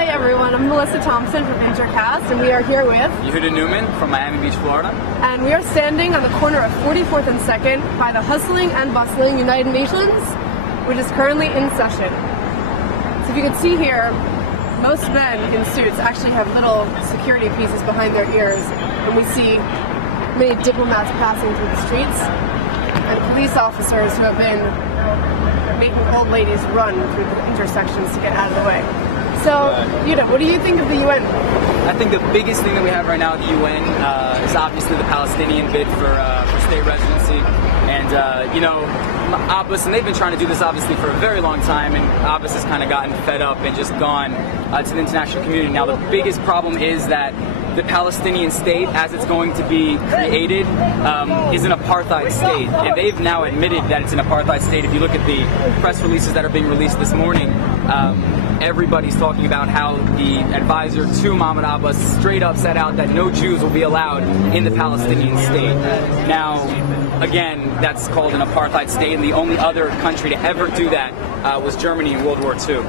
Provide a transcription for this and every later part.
Hi everyone, I'm Melissa Thompson from Intercast, and we are here with Yehuda Newman from Miami Beach, Florida. And we are standing on the corner of 44th and 2nd by the hustling and bustling United Nations, which is currently in session. So if you can see here, most men in suits actually have little security pieces behind their ears, and we see many diplomats passing through the streets, and police officers who have been making old ladies run through the intersections to get out of the way. So, Yehuda, what do you think of the UN? I think the biggest thing that we have right now at the UN is obviously the Palestinian bid for state residency. And, Abbas, and they've been trying to do this obviously for a very long time, and Abbas has kind of gotten fed up and just gone to the international community. Now, the biggest problem is that the Palestinian state, as it's going to be created, is an apartheid state. And they've now admitted that it's an apartheid state. If you look at the press releases that are being released this morning, everybody's talking about how the advisor to Mahmoud Abbas straight up set out that no Jews will be allowed in the Palestinian state. Now, again, that's called an apartheid state, and the only other country to ever do that was Germany in World War II.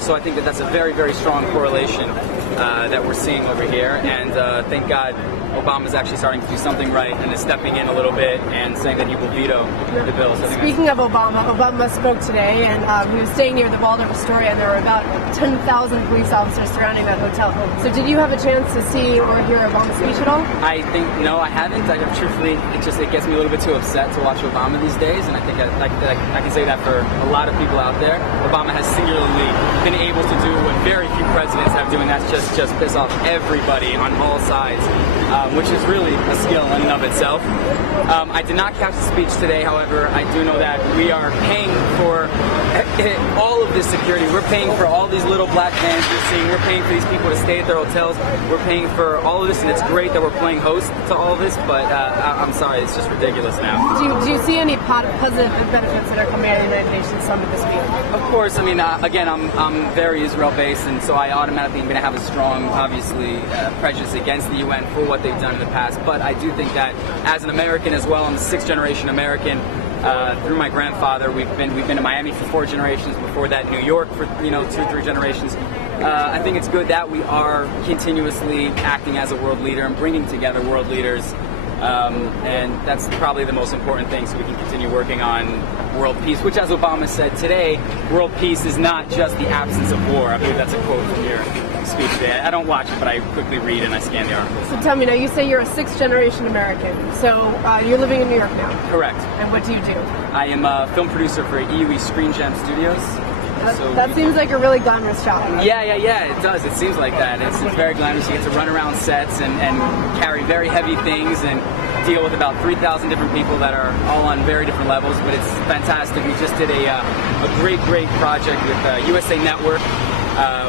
So I think that that's a very, very strong correlation that we're seeing over here, and thank God Obama's actually starting to do something right and is stepping in a little bit and saying that he will veto the bill. So speaking of Obama spoke today, and he was staying near the Waldorf Astoria, and there were about 10,000 police officers surrounding that hotel. So did you have a chance to see or hear Obama's speech at all? I think, no, I haven't. Truthfully, it gets me a little bit too upset to watch Obama these days, and I think I can say that for a lot of people out there. Obama has singularly been able to do what very few presidents have doing, that's just piss off everybody on all sides. Which is really a skill in and of itself. I did not catch the speech today, however, I do know that we are paying for all of this security. We're paying for all these little black vans you're seeing. We're paying for these people to stay at their hotels. We're paying for all of this, and it's great that we're playing host to all of this, but I'm sorry, it's just ridiculous now. Do you see any positive benefits that are coming out of the United Nations Summit this week? Of course, I mean, again, I'm very Israel-based, and so I automatically am going to have a strong, obviously, prejudice against the UN for what they've done in the past, but I do think that as an American as well, I'm a sixth-generation American. Through my grandfather, we've been in Miami for 4 generations. Before that, New York for 2 or 3 generations. I think it's good that we are continuously acting as a world leader and bringing together world leaders, and that's probably the most important thing, so we can continue working on world peace. Which, as Obama said today, world peace is not just the absence of war. I believe that's a quote from your speech today. I don't watch it, but I quickly read and I scan the articles. So tell me now, you say you're a 6th-generation American, so you're living in New York now? Correct. And what do you do? I am a film producer for EUE Screen Gem Studios. That seems like a really glamorous job. Yeah, it does. It seems like that. It's very glamorous. You get to run around sets and carry very heavy things and deal with about 3,000 different people that are all on very different levels, but it's fantastic. We just did a great project with USA Network,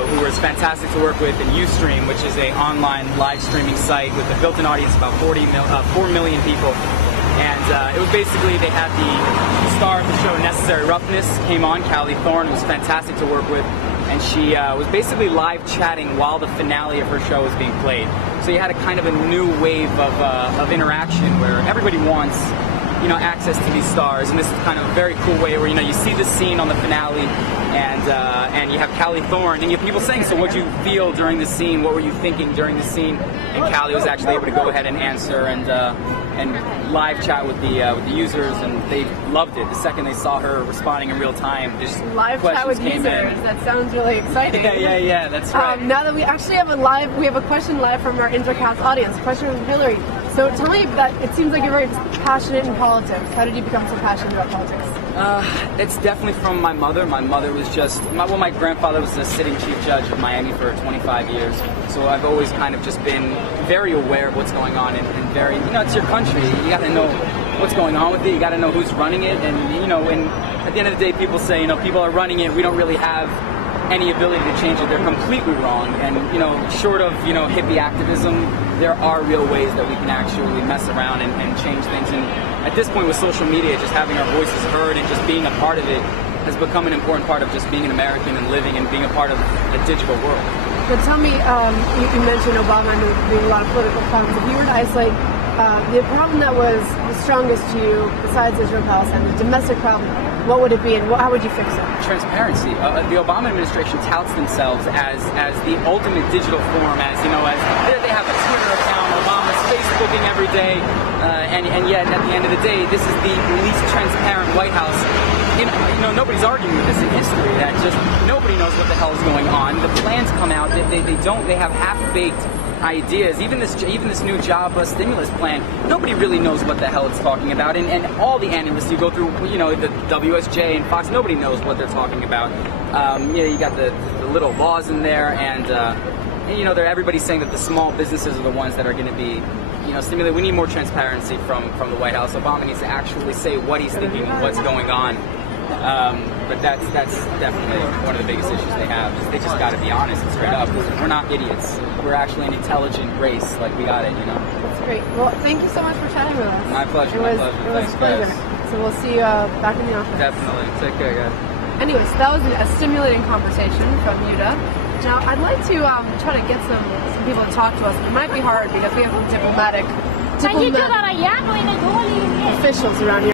who was fantastic to work with, and Ustream, which is an online live streaming site with a built-in audience of about 4 million people. And it was basically, they had the star of the show, Necessary Roughness, came on, Callie Thorne. It was fantastic to work with. And she was basically live chatting while the finale of her show was being played. So you had a kind of a new wave of interaction where everybody wants, access to these stars. And this is kind of a very cool way where, you see the scene on the finale, and you have Callie Thorne, and you have people saying, so what did you feel during the scene? What were you thinking during the scene? And Callie was actually able to go ahead and answer and live chat with the users, and they loved it. The second they saw her responding in real time, just live chat with users. That sounds really exciting. Yeah, that's right. Now that we actually have a question live from our Intercast audience. A question from Hillary. So tell me that it seems like you're very passionate in politics. How did you become so passionate about politics? It's definitely from my mother. My mother was my grandfather was the sitting chief judge of Miami for 25 years. So I've always kind of just been very aware of what's going on, and very, it's your country. You got to know what's going on with it. You got to know who's running it, and and at the end of the day, people say, people are running it. We don't really have any ability to change it. They're completely wrong. And short of hippie activism, there are real ways that we can actually mess around and change things. And at this point with social media, just having our voices heard and just being a part of it has become an important part of just being an American and living and being a part of the digital world. But tell me, you mentioned Obama and doing a lot of political funds. If you were to isolate the problem that was the strongest to you, besides Israel-Palestine, the domestic problem, what would it be, and how would you fix it? Transparency. The Obama administration touts themselves as the ultimate digital form, as they have a Twitter account, Obama's Facebooking every day, and yet at the end of the day, this is the least transparent White House. Nobody's arguing with this in history. That just nobody knows what the hell is going on. The plans come out. They have half-baked ideas. Even this new job stimulus plan, nobody really knows what the hell it's talking about. And all the analysts you go through, the WSJ and Fox, nobody knows what they're talking about. You got the little laws in there, and everybody's saying that the small businesses are the ones that are going to be stimulated. We need more transparency from the White House. Obama needs to actually say what he's thinking and what's going on. But that's definitely one of the biggest issues they have. Is they just got to be honest and straight up. We're not idiots. We're actually an intelligent race. Like, we got it. That's great. Well, thank you so much for chatting with us. My pleasure. It was a pleasure. So we'll see you back in the office. Definitely. Take care, guys. Anyways, that was a stimulating conversation from Yehuda. Now, I'd like to try to get some people to talk to us. It might be hard because we have diplomatic officials around here.